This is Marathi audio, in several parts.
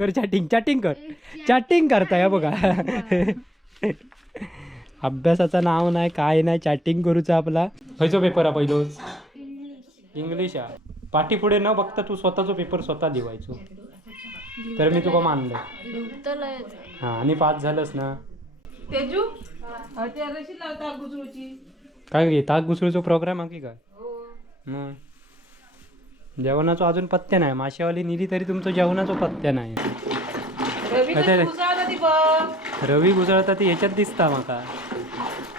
कर चॅटिंग चॅटिंग कर चॅटिंग करताय बघा. अभ्यासाचं नाव नाही काय नाही चॅटिंग करूचा आपला. खयचो पेपर हा पहिलोच इंग्लिश हा. पाठी पुढे न बघता तू स्वतःचो पेपर स्वतः लिवायचो तर मी तुका मानलं. हा आणि पास झालंस ना. तेजू रशी लावता गुजरूची काय घे ताक घुसळीचो प्रोग्राम आहे की काय. मग जेवणाचो अजून पत्त्या नाही. माशावाली निली तरी तुमचं जेवणाचो पत्त्या नाही. रवी गुजळता ती ह्याच्यात दिसता माका.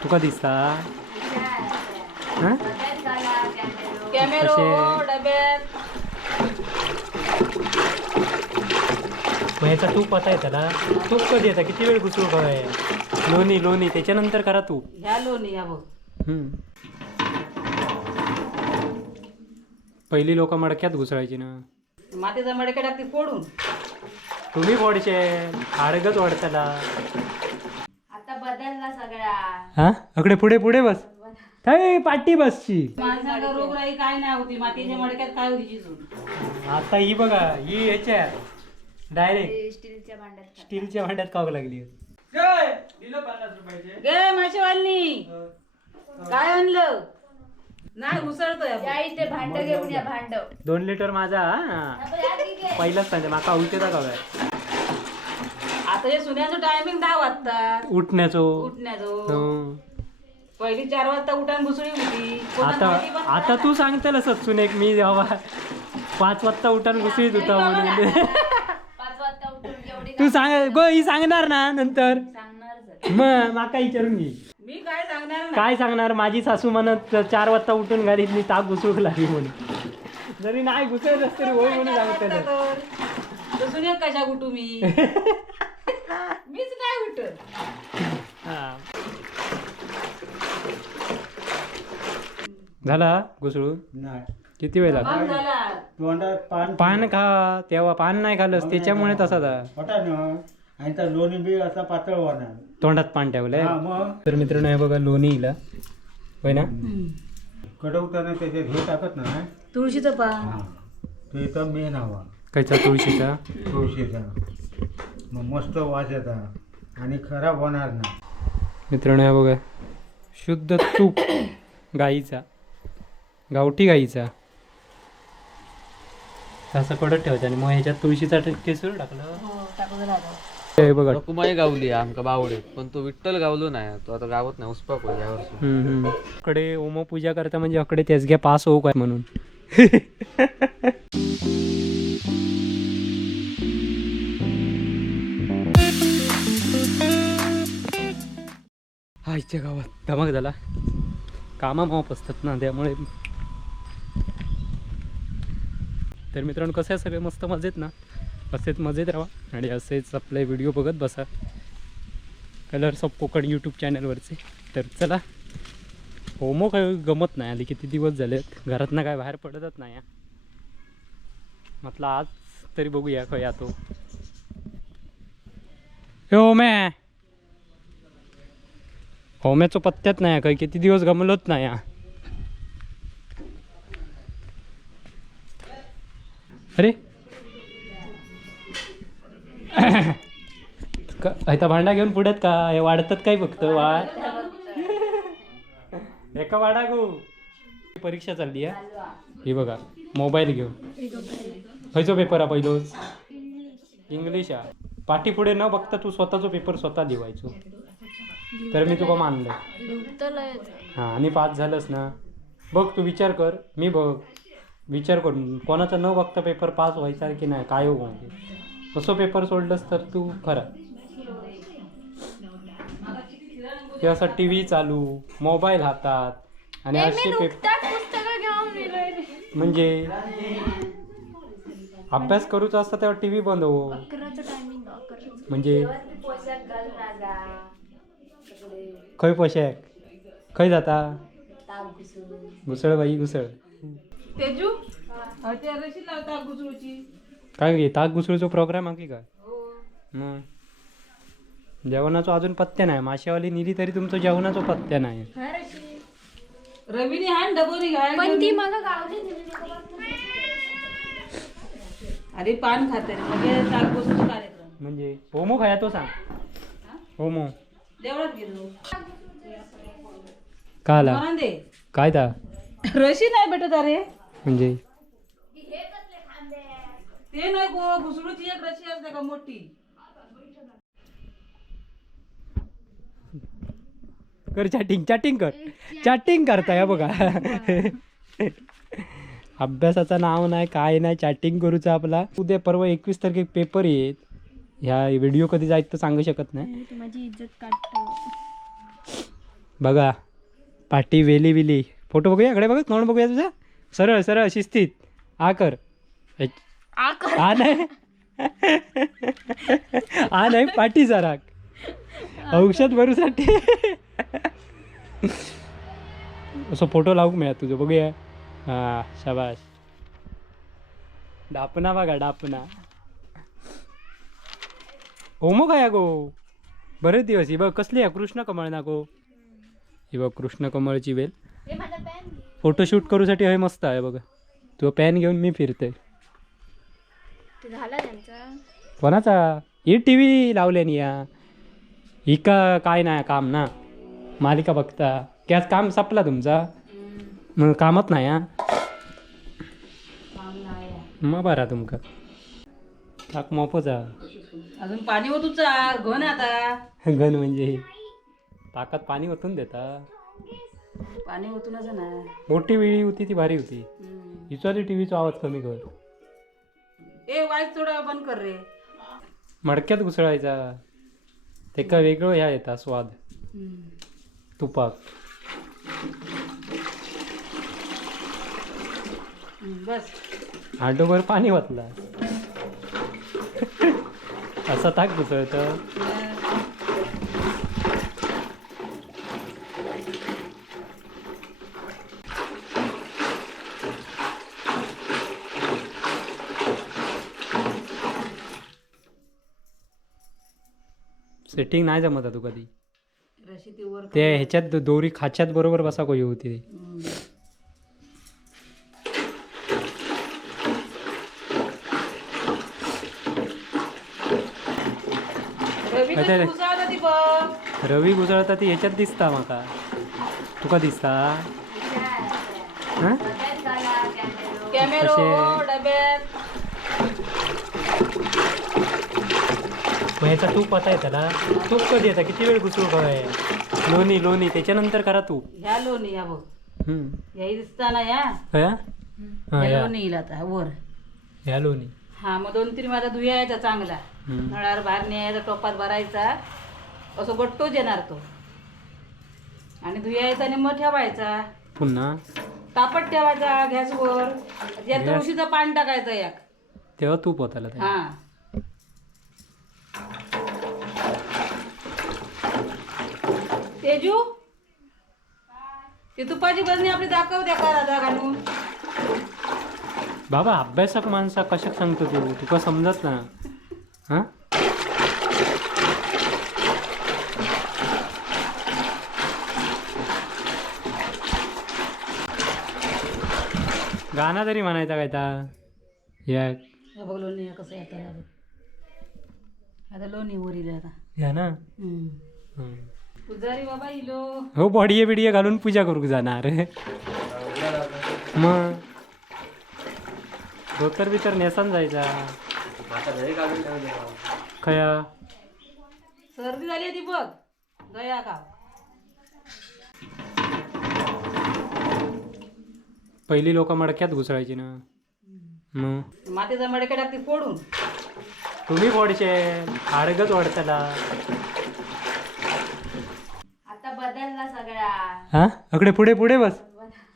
तुका दिसता हा ह्याचा तूप पता आहे त्याला. तूप कधी येतं किती वेळ घुसरू काय. लोणी लोणी त्याच्यानंतर करा तूप. ह्या लोणी या बघ. पहिली लोक मडक्यात घुसळायची ना. मातीचा मडके टाकते फोडून. तुम्ही फोडशे हाडगच वाढताला. आता बदलला सगळा. हा अकडे पुढे पुढे बस. काय पाठी बसची. माणसाला रोगराई काय नाही होती. मातीच्या मडक्यात काय होती शिजून. आता ही बघा ही ह्याच्या डायरेक्ट स्टीलच्या भांड्यात काव लागली. गे माशेवाली काय आणलं नाही घुसळतोय. या इथे भांड घेऊन या भांड. 2 लिटर माझा हा पहिलाच सांगते माका उलटे का काय. आता हे सुन्याचं टायमिंग 10 वाजता उठण्याचो. पहिली 4 वाजता उठान घुसळी होती. आता तू सांगतेल असत सुनेक मी जेव्हा 5 वाजता उठान घुसळीत होता म्हणून. 5 वाजता उठून जेवढी तू सांग गो ही सांगणार ना नंतर. सांगणार मग माका विचारून घे. मी काय सांगणार ना. काय सांगणार. माझी सासू म्हणत 4 वाजता उठून घालीतली ताक घुसळूक लागली म्हणून. जरी नाही घुसळत तरी होय म्हणून सांगते. सुन्या कशा उठू मी. मीच नाही उठत. झाला घुसळून नाही किती वेळ लागला. झाला तोंडात पान खा तेव्हा पान नाही खाल्लंस त्याच्यामुळे तसा होता ना. आणि त्या लोणी बी असा पातळ होणार. तोंडात पान ठेवलंय. हा मग तर मित्रांनो हे बघा लोणी इला होय ना. कडवताना त्याच्यात हे टाकत ना. तुळशीचं पान हा ते तर मेन हवा कायचा तुळशीचा. तुळशीचा. मग मस्त वास येता आणि खराब होणार ना. मित्रांनो हे बघा शुद्ध तूप गाईचा गावठी गाईचा असं कडत ठेवायचं आणि मग ह्याच्यात तुळशीचा केसर टाकलं. हे बघा रकुमाई गावली आमका बावडेत पण तो विठ्ठल गावलो नाही. तो आता गावत नाही उस्पाक होईल यावर्षी. अकडे ओमो पूजा करता म्हणजे अकडे तेच घ्या पास होऊ काय म्हणून. आईच्या गावात धमाक झाला. कामा माप असतात ना त्यामुळे. तर मित्रांनो कसं आहे सगळे मस्त मजेत ना. असेच मजेत राहा आणि असेच आपले व्हिडिओ बघत बसा कलर्स ऑफ कोकण यूट्यूब चॅनलवरचे. तर चला होमो काय गमत नाही आली. किती दिवस झालेत घरातनं काय बाहेर पडतच नाही. म्हटलं आज तरी बघूया काय तो. हे होम्या होम्याचं पत्त्यात नाही काय. किती दिवस गमलोच नाही. अरे आता भांडा घेऊन पुढ्यात का हे वाढतात काय फक्त वाढ एका वाडा गो. परीक्षा चालली आहे ही बघा. मोबाईल घेऊन खयचो पेपर हा पहिलोच इंग्लिश हा. पाठी पुढे न बघता तू स्वतःचो पेपर स्वतः लिवायचो तर मी तुका मानलं. हा आणि पास झालंस ना. बघ तू विचार कर. मी बघ विचार करून कोणाचा न बघता पेपर पास व्हायचा की नाही काय हो म्हणजे. कसं पेपर सोडलंस तर तू खरा. हे असं टी व्ही चालू मोबाईल हातात आणि असे पेपर म्हणजे अभ्यास करूचा असता तेव्हा टी व्ही बंद हो. म्हणजे खय पोशाख खय जाता घुसळ बाई घुसळ. तेजू रशी लावता गुजरूची काय घे ताक घुसळीचो प्रोग्राम आहे की काय. मग जेवणाचो अजून पत्त्या नाही. माशावाली निली तरी तुमचं जेवणाचो पत्त्या नाही. रवीने हाण डबोरी घाल. पण ती मला गावली. आधी पान खाते रे, म्हणजे ताकबोसूचा कार्यक्रम. म्हणजे होमो खाया तो सांग. होमो देवळात गेलो का आला म्हणून दे. काय ता रशी नाही भेटत अरे. म्हणजे ते नाही गो, घुसडूची एक रशी असते का मोठी. कर चॅटिंग चॅटिंग कर चॅटिंग करताय बघा. अभ्यासाचं नाव नाही काय नाही चॅटिंग करूचा आपला. उद्या परवा 21 तारखेक पेपर येत. ह्या व्हिडिओ कधी जायत तर सांगू शकत नाही. माझी इज्जत काढतो. बघा पाठी वेली विली फोटो बघूया इकडे बघा तोंड बघूया तुझा सरळ सरळ शिस्तीत आ कर आ नाही आ नाही पाठी जरा औषध भरूसाठी असं फोटो लावू मिळा तुझं बघूया. हा शाबाश डापना बघा डापना. होमो काय गो बरेच दिवस ही बघ कसली आहे कृष्ण कमळ ना गो. ही बघ कृष्ण कमळची वेल फोटोशूट करूसाठी हय मस्त आहे बघा. तू पॅन घेऊन मी फिरते. झाला त्यांचा कोणाचा ही टी व्ही लावल्यानी या ही का काय नाही काम ना मालिका बघता त्याच काम संपला तुमचा मग कामच नाही हा मग बरा तुमका ताक मोफचा अजून पाणी ओतूचा घन आता. गण म्हणजे ताकात पाणी ओतून देता. पाणी ओतूनच ना. मोठी वेळी होती ती भारी होती. हिचाली टी व्हीचा आवाज कमी कर. ए वाईट थोडा बंद कर रे. मडक्यात घुसळायचा ते का वेगळं ह्या येता स्वाद तुपाक. बस हांडोभर पाणी वाचला असा ताक घुसळतं. सेटिंग नाही जमत तू कधी रशी ती वर. ते ह्याच्यात दोरी खाच्यात बरोबर बसा कोई होती. रवी अच्छा. कधी घुसावला ती बघ. रवी घुसळता ती ह्याच्यात दिसता माका तुका दिसता हा कॅमेरो कशे? डब्यात. मग ह्याचा तूप आता त्याला तूप कधी येतं किती वेळ घुसळू काय लोणी लोणी त्याच्यानंतर करा तूप. ह्या लोणी या बघ ह्याही दिसताना या ह्या हा ह्या या लोणी येईल आता वर. ह्या लोणी हा मग 2-3 माझा धुया यायचा चांगला. नळावर बाहेर न्यायचा टोपात भरायचा असं गट्टोच येणार तो आणि धुया यायचा आणि मग ठेवायचा. पुन्हा तापट ठेवायचा गॅसवर. या गॅस- तुळशीचं पान टाकायचं एक. तेव्हा तूप होताला हा तेजू ती तुपाची बरणी आपली दाखव त्या करा घालून. बाबा अभ्यासक माणसा कशाक सांगतो तू तुका समजत ना हा गाणं तरी म्हणायचा काय ता या हे बघ लोणी हे कसं येतं हे बघ. आता लोणी वरील आता. या ना पुजारी बाबा इलो. हो बॉडिये बिडिये घालून पूजा करू जाणार मग धोतर बितर नेसान जायचा खया सर्दी झाली ती बघ गया का. पहिली लोक मडक्यात घुसळायची ना मग मातीचा मडके टाकते फोडून. तुम्ही फोडशे हाडगच वाढताला आता बदलला सगळा. हा अकडे पुढे पुढे बस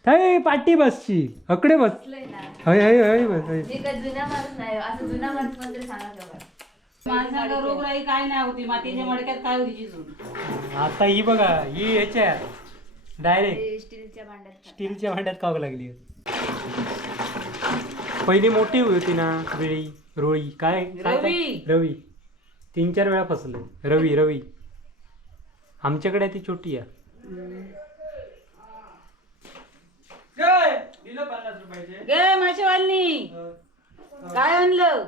हय पाठी बसची अकडे बस बसलोय ना. हय हय हय बस हय. मी काय जुना माणूस नाही असं जुना माणूस म्हणून तरी सांगा तेव्हा. माणसाला रोगराई काय नाही होती मातीच्या मडक्यात काय होती चिजून. आता ही बघा ही ह्याच्या डायरेक्ट ते स्टीलच्या भांड्यात खा. स्टीलच्या भांड्यात काव लागली पहिली मोठी होती ना वेळी रोळी काय काय- रवी. रवी 3-4 वेळा फसलं रवी रवी आमच्याकडे ती छोटी आहे गे माशेवाली काय आणलं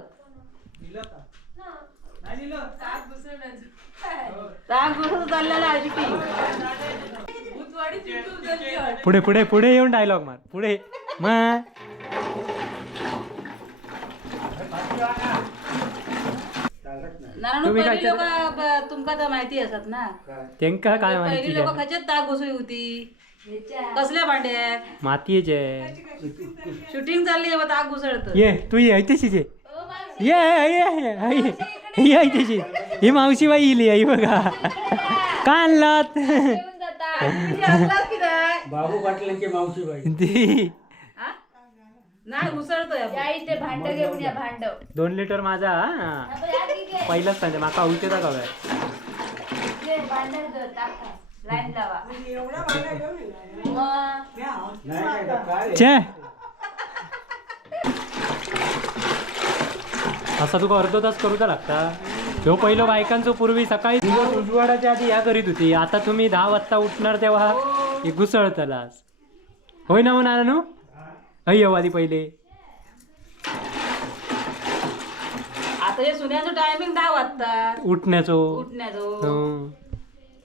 ताक घुसत चाललेला आहे की पुढे पुढे पुढे येऊन डायलॉग मार पुढे मग नाना तुम्ही काय पहिली लोक तुमका तर माहिती असत ना त्यांका काय पहिली माहिती लोक खच्यात ताक घुसली होती कसल्या भांड्यात मातीयेचे शूटिंग चालली आहे ताक घुसळत ये तू ये ऐतेशीच ये ये ऐतेशी ही मावशी बाई इली आई बघा का आणलात बाबू पाटलांची मावशी बाई ती नाही घुसळतोय आपण. या इथे भांड घेऊन या भांड 2 लिटर माझा हा. पहिलाच सांगते माका उलटे का काय भांड टाका लाईन लावा नाही काय छे असा तुका अर्धा तास करूचा लागता ह्यो पहिलं बायकांचो पूर्वी सकाळी दिवस उजवाडाच्या आधी ह्या करीत होती आता तुम्ही 10 वाजता उठणार तेव्हा हे घुसळतलास होय ना म्हणा नु अय्यो आधी पहिले आता हे सुन्याचं टायमिंग 10 वाजता उठण्याचो उठण्याचं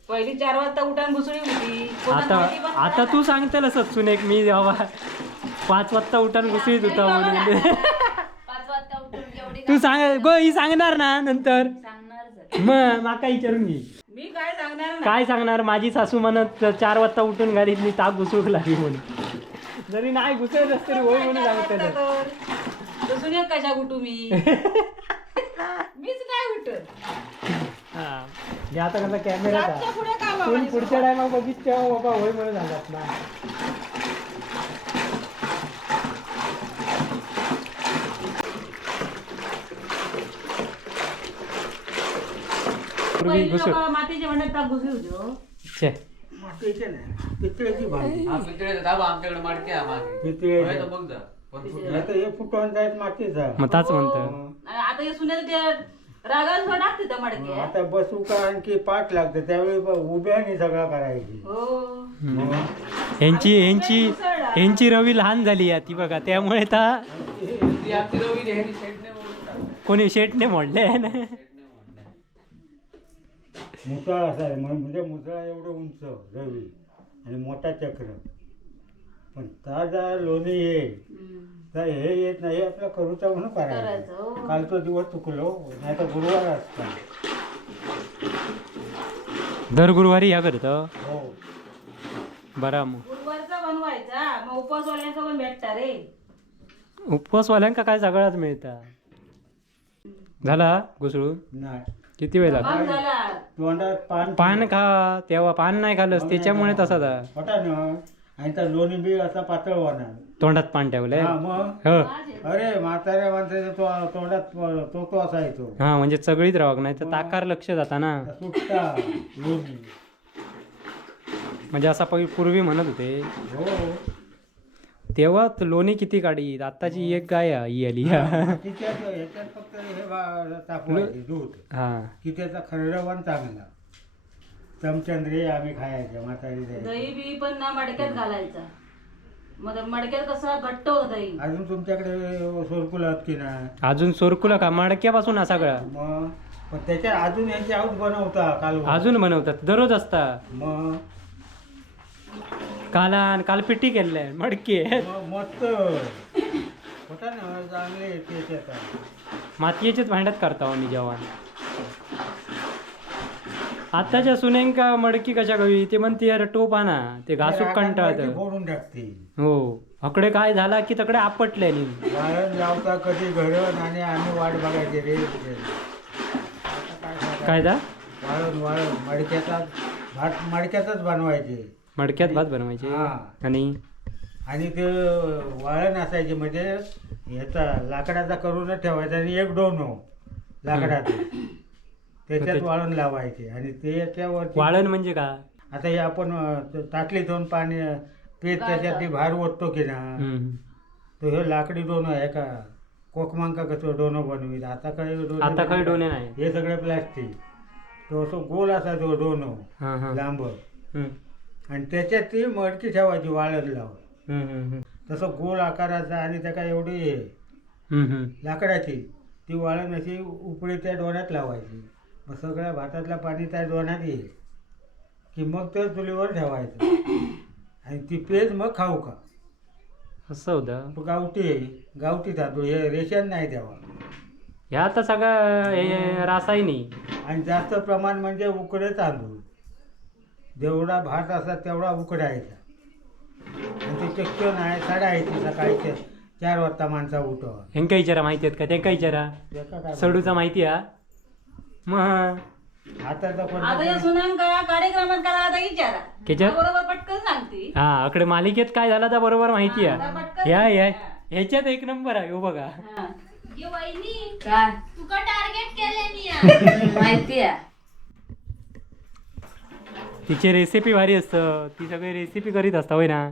पहिली 4 वाजता उठान घुसळी होती कोणाला आता माहिती पण आता तू सांगतेलच सुनेक मी जेव्हा 5 वाजता उठान घुसळीत होता म्हणून 5 वाजता उठून एवढी तू सांग गो ही सांगणार ना नंतर सांगणारच मग माका विचारून घे मी काय सांगणार ना काय सांगणार माझी सासू म्हणत 4 वाजता उठून घालीत मी ताक घुसळू लागली म्हणून जरी नाही घुसळत तरी होय म्हणून सांगते सुन्या कशा उठू मी मीच नाही उठत हा हे आता कसं कॅमेराचा रातच्या पुढे काय तू बाबा पुढच्या टायमा बघित तेव्हा बाबा होय म्हणून सांगत ना पूर्वी पहिली घुसळ लोकं मातीच्या भांड्यात ताक घुसली होती हो. छे मातीचे नाही पितळेची भांडी हा पितळेचा दाबा आमच्याकडे मडके आहे मागे पितळेची होय तर बघ जा पण नाही तर हे फुटवून जायत मातीचा मग ताच म्हणतं आणि आता हे सुन्याचं ते रागात टाकते त्या मडके आता बसू का आणखी पाठ लागते त्यावेळी उभ्याने सगळं करायची हो ह्यांची रवी लहान झाली आहे ती बघा त्यामुळे ता ती आमची रवी ह्यांनी शेडने म्हणून टाकली. कोणी शेटने मोडले ना मुसळ असाय म्हणजे मुसळा एवढं उंच रवी आणि मोठा चक्र पण ताजा लोणी ये तर हे येत नाही हे आपला करूचा म्हणून करायचं करायचं हो. कालचा दिवस चुकलो नाही तर गुरुवार असता दर गुरुवारी या करत हो बरा मग गुरुवारचा बनवायचा मग उपवासवाल्यांचा पण भेटता रे उपवासवाल्यांका काय सगळाच मिळता झाला घुसळून नाही किती वेळ झाला काम झाला तोंडात पान खा तेव्हा पान नाही खालस त्याच्यामुळे तसा जा होता ना आणि त्या लोणी बी असा पातळ होणार तोंडात पान ठेवलंय हा मग हो अरे म्हाताऱ्या माणसाच्या तोंडात तो असायचो हा म्हणजे सगळीच राहक नाही तर ताकार लक्ष जाता ना सुटता लोणी म्हणजे असा पूर्वी म्हणत होते हो तेव्हा लोणी किती काढी आताची एक गाय ही आली तिच्यात ह्याच्यात फक्त हे तापवायचे दूध हा की त्याचा खरडवण चांगला चमचंद्री आम्ही खायचे म्हातारी जायची. दही बी पण ना मडक्यात घालायचा मग मडक्यात कसा घट्ट होत दही अजून तुमच्याकडे सोरकुल आहेत की ना अजून सोरकुला का मडक्यापासून हा सगळा मग पण त्याच्या अजून यांची आऊट बनवता काल अजून बनवतात दररोज असता मग काल पिट्टी केले मडके मस्त होता ना चांगले त्याच्यात मातीयेच्याच भांड्यात करता आम्ही जेवण आताच्या सुनेंका मडकी कशा कवी ते म्हणते यार टोप आणा ते घासूक कंटाळत फोडून टाकते हो अकडे काय झाला की तकडे आपटले वाळण लावता कधी घडण आणि आम्ही वाट बघायचे रे काय दा वाळण भात मडक्यातच बनवायचे मडक्यात भात बनवायचे हा. आणि ते वाळण असायचे म्हणजे ह्याचा लाकडाचा करूनच ठेवायचा आणि एक डोनो लाकडाचा त्याच्यात वाळण लावायचे आणि ते याच्यावर वाळण म्हणजे का आता हे आपण ताटली ठेवून पाणी पेट त्याच्यात ती भार ओततो की ना तो हे लाकडी डोनो आहे का कोकमांका कसं डोनो बनवीत आता आता काही डोने नाही हे सगळं प्लास्टिक तो असं गोल असा तो डोनो हा हा लांब हम्म. आणि त्याच्यात ती मडकी ठेवायची वाळण लावून हम्म. तसं गोल आकाराचा आणि त्याका एवढी लाकडाची, ती वाळण अशी उपळी त्या डोण्यात लावायची. मग सगळ्या भातातलं पाणी त्या डोण्यात येईल की मग ते चुलीवर ठेवायचं आणि ती पेज मग खाऊ का. असं होतं. तो गावठी गावठी तांदूळ, हे रेशन नाही द्यावा. ह्या आता सगळं हे रासायनिक. आणि जास्त प्रमाण म्हणजे उकडे तांदूळ, जेवढा भात असतात तेवढा उकडायचा. आणि ते चक्क नाही सडायची सकाळी 4 वाजता माणसा उठवा. ह्यांका विचारा माहिती आहेत का? ते काय विचारा. सडूचा माहिती आहे मग. आता तर आता या सुनांका कार्यक्रमात करा आता विचारा. त्याच्यात बरोबर पटकन सांगते. हा अकडे मालिकेत काय झालं तर बरोबर माहिती आता आहे. पटकन ह्याच्यात एक नंबर आहे हो बघा. हा. ये वहिनी काय तुका टार्गेट केले मी माहिती आहे. तिची रेसिपी भारी असतं. ती सगळी रेसिपी करीत असता होय ना.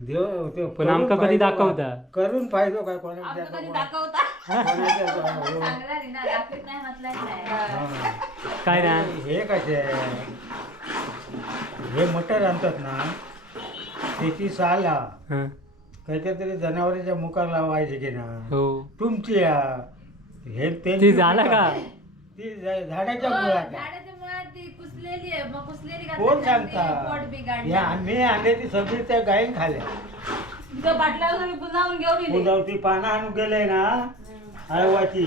देव ते पण आमका कधी दाखवता. करून पाहिजे काय आमचं कधी कोणाच्या दाखवता. चांगला रे ना दाखवत नाही म्हटलं नाही. काय ना हे कसे हे मटर आणतात ना, त्याची साला हं. काहीतरी तरी जनावरांच्या मुखाला लावायची की ना, हो तुमची हे ती झाला का? ती झाडाच्या मुळात झाडाच्या मुळात ती कुसलेली आहे, मग कुसलेली कोण घातली पोट सांगता. बिघडलं. हे आम्ही आणले ती सगळी त्या गायीन खाल्या. तिथं बाटल्यावर मी पुन्हा घेऊन येईल. उदाव ती पानं आणून गेले ना हळवाची,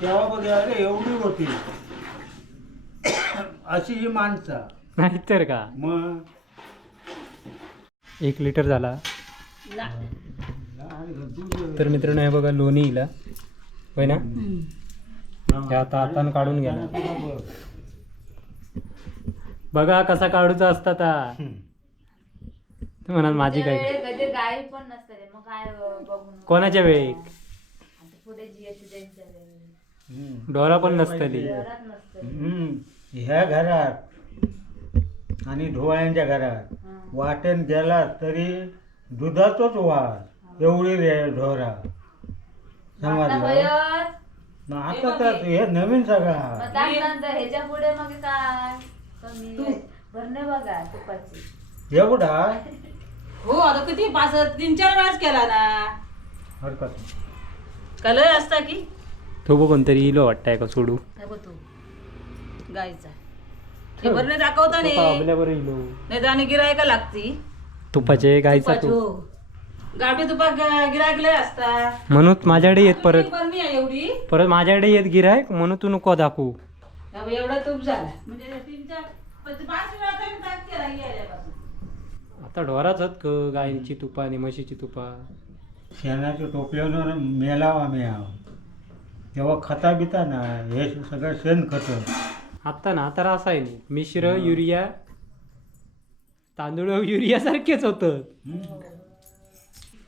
तेव्हा बघ अरे एवढी होती अशी ही माणसं. नाहीतर का. मग 1 लिटर झाला. तर मित्रांनो हे बघा लोणी इला होय ना. हे आता हातानं काढून घ्या ना. बघा कसा काढूचा असता ता. ते म्हणाल माझी काय कधी गाई पण नसतात रे, मग काय बघून कोणाच्या वेळी आता पुढे जी येते त्यांच्या वेळी डोरा पण नसतली. घरात नसतं. ह्या घरात आणि ढोळ्यांच्या घरात वाटण गेला तरी दुधाचाच वास, एवढी ढोरा आता समजलं. भयर, मग आता तर हे नवीन सगळा. मग दाखवांचं ह्याच्या पुढे मग काय कमी आहे. भरणे बघा तुपाची. एवढा हो आता किती 3-4 वेळाच केला ना. हरकत नाही. कलर असता की तो बघ कोणतरी इलो वाटताय का सोडू. काय बघ तू गायचा हे भरणे दाखवता नाही आपल्यावर इलो नाही तर आणि गिरायका लागती. तुपाचे गायचा तुपाची, तूप. हो. गावठी तुपाक गिरायकले असता. म्हणून माझ्याकडे येत परत बरणी आहे एवढी. परत माझ्याकडे येत गिरायक म्हणून तू नको दाखवू. बाबा एवढा तूप झाला म्हणजे 3-4-5 वेळा तर मी ताक केला गेल्यापासून. आता ढोराच आहेत ग गायींची तुपा आणि म्हशीची तुपा. शेणाच्या टोपल्यावर मेलावा आम्ही आहो तेव्हा खता बिता ना, हे सगळं शेण खत. आता ना आता रासायनिक मिश्र युरिया तांदूळ युरिया सारखेच होतं.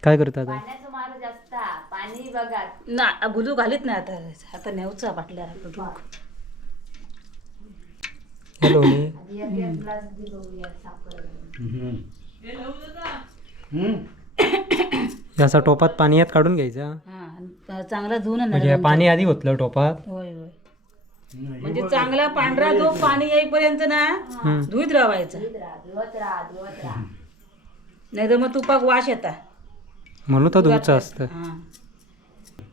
काय करतात आता? पाण्याचं मार जास्त पाणी बघा. ना बुजू घालीत नाही आता. आता नेवचा बाटल्या हॅलो आधी एक ग्लास घे बघूया साखर. असा टोपात पाणी यात काढून घ्यायचा. हा आणि चांगला धुवून म्हणजे हे पाणी आधी होतलं टोपात. होय होय म्हणजे चांगला पांढरा जो पाणी येईपर्यंत ना धुईत राहायचा. धुवत राहा. नाही तर मग तुपाक वास येता. म्हणून तर दूधचं असतं. हा.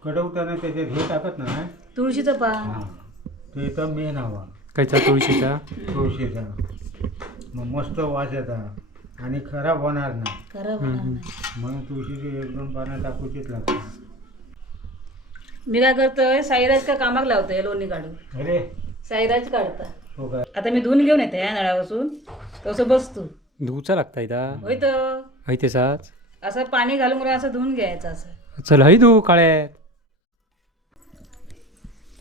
कडवताना त्याच्यात हे टाकत ना, तुळशीचं पान. हा ते तर मेन हवा कायचा तुळशीचा. तुळशीचा. मग मस्त वास येतात आणि खराब होणार ना, खराब होणार नाही. म्हणून तुळशीची 1-2 पानं टाकूचीच लागतात. मी काय करतोय साईराज का कामाक लावतोय लोणी काढून. अरे साईराज काढता. हो काय. आता मी धुवून घेऊन येते या नळापासून. तसं बसतो धुवचा लागता इथं. होय तर हय तेसाच. असं पाणी घालून असं धुवून घ्यायचं असं. चल हय धुवू काळ्यात.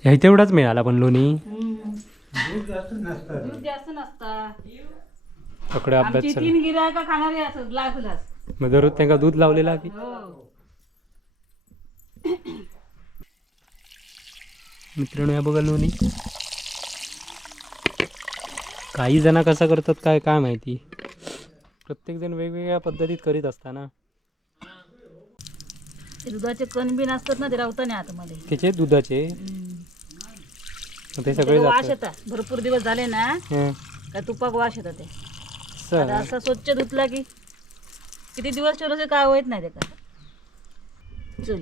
ह्या तेवढाच मिळाला पण लोणी. दूध जास्त नसतं. दूध जास्त नसता. पकडे आमची अभ्यास चल. 3 गिरायका खाणारी असत ग्लास ग्लास. मग दररोज त्यांना दूध लावलेला की. हो. मित्रांनो या बघा लोणी. काही जण कसं करतात काय काय माहिती. प्रत्येक जण वेगवेगळ्या पद्धतीत करीत असताना. ते दुधाचे कण बिन असतात ना ते रावताने आतमध्ये. त्याचे दुधाचे मग ते सगळे वास जातात. येतात. भरपूर दिवस झाले ना हं. काय तुपाक वास येतात ते. असं. आता असं स्वच्छ धुतला की किती दिवस ठेवलं काय होत नाही ते काय. चल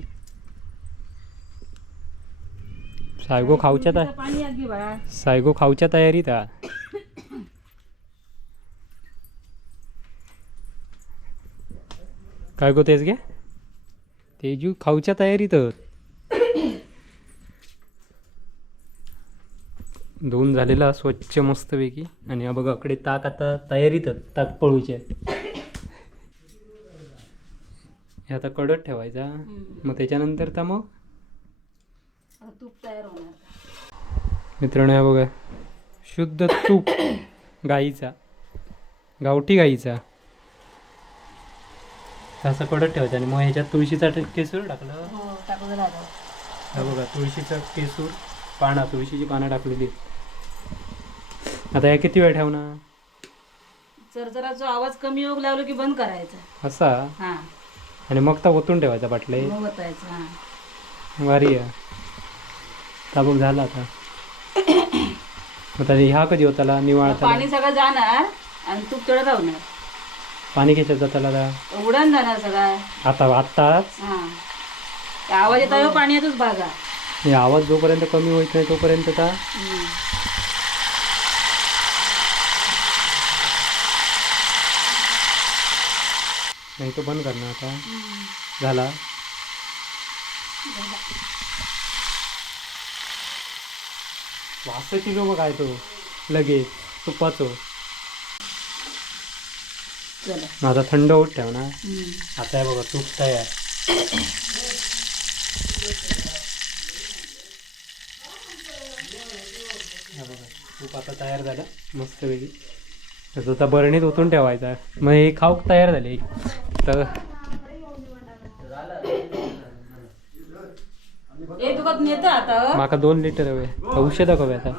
सायगो खाऊच्या पाणी आगी बाळा. सायगो खाऊच्या तयारीत हा. काय गो तेच घे तेजू खाऊच्या तयारीत धुवून झालेला स्वच्छ मस्तपैकी. आणि हा बघा अकडे ताक आता तयारीत ताक पळूचे हे आता कडत ठेवायचा. मग त्याच्यानंतर तर मग आता तूप तयार होणार. मित्रांनो हे बघा शुद्ध तूप गाईचा गावठी गाईचा असं कडत ठेवायचं. आणि मग ह्याच्यात तुळशीचा केसूर टाकलं. हो टाकू झाला आता. हा बघा तुळशीचा केसूर पाना तुळशीची पानं टाकलेली. आता या किती वेळ ठेवणार. जर जरा जो आवाज कमी होऊ लागलो की बंद करायचा. असा हा आणि मग तर ओतून ठेवायचा बाटले. मग ओतायचं. हा वारी आहे ताबूक झाला आता. आता ह्या कधी होताला निवाळता पाणी सगळं जाणार आणि तूप तेवढं राहणार. पाणी खेचत जाताला आता उडण जाणार सगळं. आत्ताच हा ते आवाज येता पाणी येतोच भागा. हे आवाज जोपर्यंत कमी होत नाही तोपर्यंत आता नाही तो बंद करणार आता. झाला वास किलो मग काय तो लगेच तुपाचो. चला माझा थंड होत ठेव ना. आता हे बघा तूप तयार. हे बघा तूप आता तयार झालं मस्तपैकी. त्याचं आता बरणीत ओतून ठेवायचा. मग हे खाऊक तयार झाले. तर एक दुकान नेतं आता. माका 2 लिटर हवे औषध हवे आता.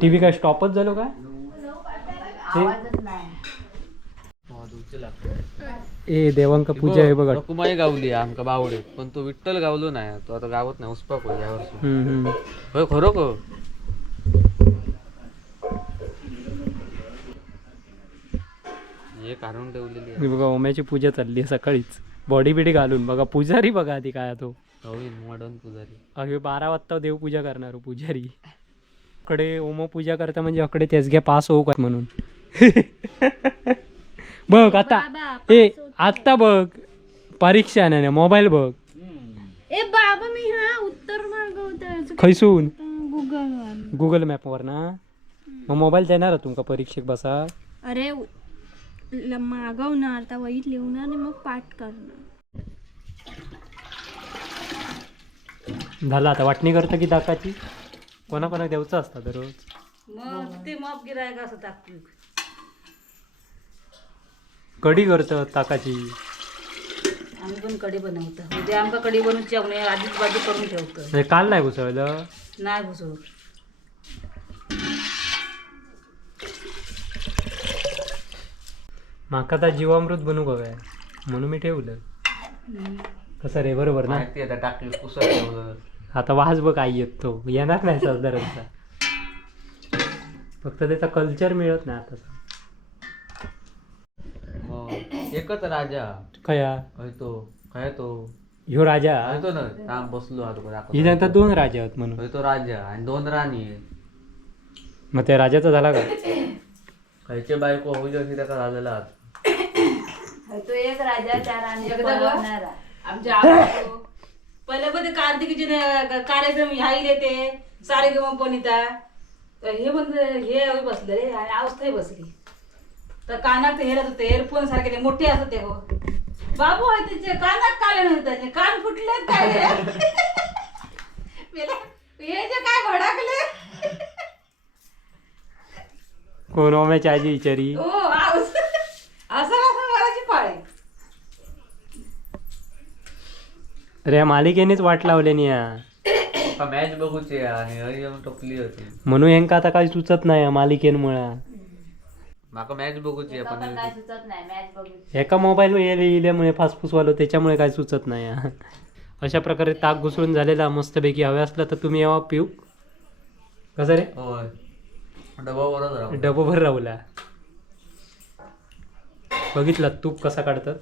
टीव्ही काय स्टॉपच झालो काय हे? आवाजच नाही. ए देवांका पूजा आहे बघा. रकुमाई गावली आमका बावडे पण तो विठ्ठल गावलो नाही. तो आता गावत नाही उस्पाक होईल यावर्षी. होय खरो को हे काढून ठेवलेली आहे. मी बघा ओम्याची पूजा चालली आहे सकाळीच. बॉडी बिडी घालून बघा. पुजारी बघा आधी काय तो होईल मॉडर्न पुजारी. अगे 12 वाजता देवपूजा करणार पुजारी. अकडे ओम पूजा करता म्हणजे अकडे तेच घ्या पास होऊ काय म्हणून. बघ आता ए आत्ता बघ परीक्षा नाही मोबाईल बघ. ए बाबा मी हा उत्तर मागवतो खैसून गुगल गुगल मॅपवर ना. मग मोबाईल देणार तुमका परीक्षेक बसा. अरे मागवणार आता वहीत लिहणार आणि मग पाठ करणार. झालं आता वाटणी करतं की ताकाची कोणाकोणा द्यायचं असतं दररोज. मग ते माप गिराय का असं टाकतो. कढी करतं ताकाची. आम्ही पण कढी बनवतो. उद्या आमका कढी बनवूची आपण आधीच बाजू करून ठेवतो. म्हणजे काल नाही घुसळलं. नाही घुसवत. माका आता जीवामृत बनवू काय म्हणून मी ठेवलं. कसं रे बरोबर ना. माहिती आता टाकली पुसत ठेवलं. आता वाज बघ आई येत तो येणार नाही सरदारांचा. फक्त त्याचा कल्चर मिळत नाही आता. एकच राजा कया होय तो काय तो ह्यो राजा होय तो ना काम बसलो आता ही नंतर 2 राजा आहेत म्हणून. होय तो राजा आणि 2 राणी आहेत. मग त्या राजाचा झाला का. खयचे बायको होईल अशी त्याचा झालेला आहात. तो एक राजा 4 आणि एकदा बघ. पळवणारा. आमच्या आजोबा पहिले पण ते कार्तिकीचे कार्यक्रम ह्याही येते सारे किंवा पणिता हे म्हणजे हे बसले रे आणि अवस्थाही बसली. तर कानात ते हेरत होते एअरफोन सारखे ते मोठे असत ते. हो बाबू आहे त्याचे कानात काले नव्हते त्याचे कान फुटले काय हे जे काय भडाकले. कोण ओम्याची आजी विचारी. हो असं मराठी पाळे. अरे या मालिकेनेच वाट लावल्यानी या. मॅच बघूची आणि हरी येऊन टोपली होती. म्हणून यांका आता काही सुचत नाही या मालिकेमुळे. माका मॅच बघूची एका पण पण काय सुचत नाही मॅच बघू. एका मोबाईल येल्यामुळे फासफूसवालो त्याच्यामुळे काय सुचत नाही या. अशा प्रकारे ताक घुसळून झालेला मस्तपैकी. हवे असला तर तुम्ही यावा पिऊ. कसं रे होय डबावरच राहू. डबोभर राहुला. बघितलं तूप कसा काढतात.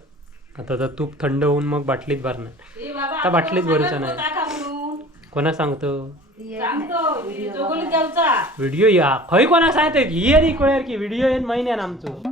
आता तर तूप थंड होऊन मग बाटलीत भरणार. ए बाबा, आता बाटलीत आपण भरूचा सगळं नाही. टाका म्हणून कोणा सांगतो सांगतो जोगोली देवचा व्हिडिओ या खंय कोणा सांगतो ही येत कळ्यार की व्हिडिओ येत महिन्यान आमचो